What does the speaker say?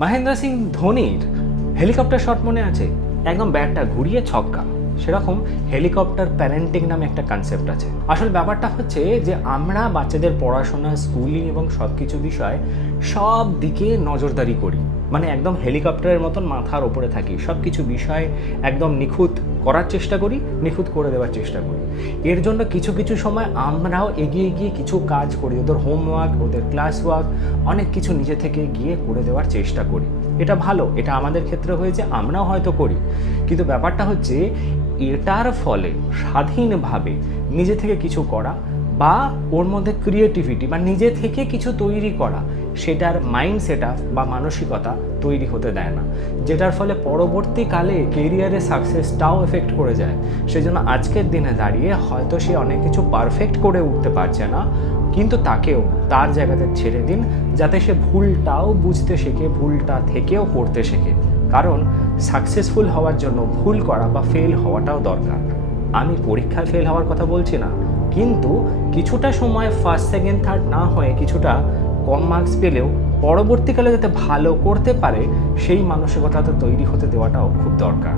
মহেন্দ্র সিং ধোনির helicopter shot মনে আছে? একদম ব্যাটটা ঘুরিয়ে ছক্কা। সেরকম হেলিকপ্টার প্যারেন্টিং নামে একটা কনসেপ্ট আছে। আসল ব্যাপারটা হচ্ছে যে আমরা বাচ্চাদের পড়াশোনা, স্কুলিং এবং সব কিছু বিষয় সব দিকে নজরদারি করি, মানে একদম হেলিকপ্টারের মতন মাথার ওপরে থাকি, সব কিছু বিষয় একদম নিখুঁত করার চেষ্টা করি, নিখুঁত করে দেওয়ার চেষ্টা করি। এর জন্য কিছু কিছু সময় আমরাও এগিয়ে গিয়ে কিছু কাজ করি, ওদের হোমওয়ার্ক, ওদের ক্লাস ওয়ার্ক, অনেক কিছু নিজে থেকে গিয়ে করে দেওয়ার চেষ্টা করি। এটা ভালো, এটা আমাদের ক্ষেত্রে হয়েছে, আমরাও হয়তো করি। কিন্তু ব্যাপারটা হচ্ছে এটার ফলে স্বাধীনভাবে নিজে থেকে কিছু করা বা ওর মধ্যে ক্রিয়েটিভিটি বা নিজে থেকে কিছু তৈরি করা, সেটার মাইন্ড সেট আপ বা মানসিকতা তৈরি হতে দেয় না, যেটার ফলে পরবর্তীকালে কেরিয়ারে সাকসেসটাও এফেক্ট করে যায়। সেজন্য আজকের দিনে দাঁড়িয়ে হয়তো সে অনেক কিছু পারফেক্ট করে উঠতে পারছে না, কিন্তু তাকেও তার জায়গাতে ছেড়ে দিন, যাতে সে ভুলটাও বুঝতে শেখে, ভুলটা থেকেও করতে শেখে। কারণ সাকসেসফুল হওয়ার জন্য ভুল করা বা ফেল হওয়াটাও দরকার। আমি পরীক্ষায় ফেল হওয়ার কথা বলছি না, কিন্তু কিছুটা সময় ফার্স্ট সেকেন্ড থার্ড না হয়ে কিছুটা কম মার্কস পেলেও পরবর্তীকালে যাতে ভালো করতে পারে সেই মানসিকতা তো তৈরি হতে দেওয়াটাও খুব দরকার।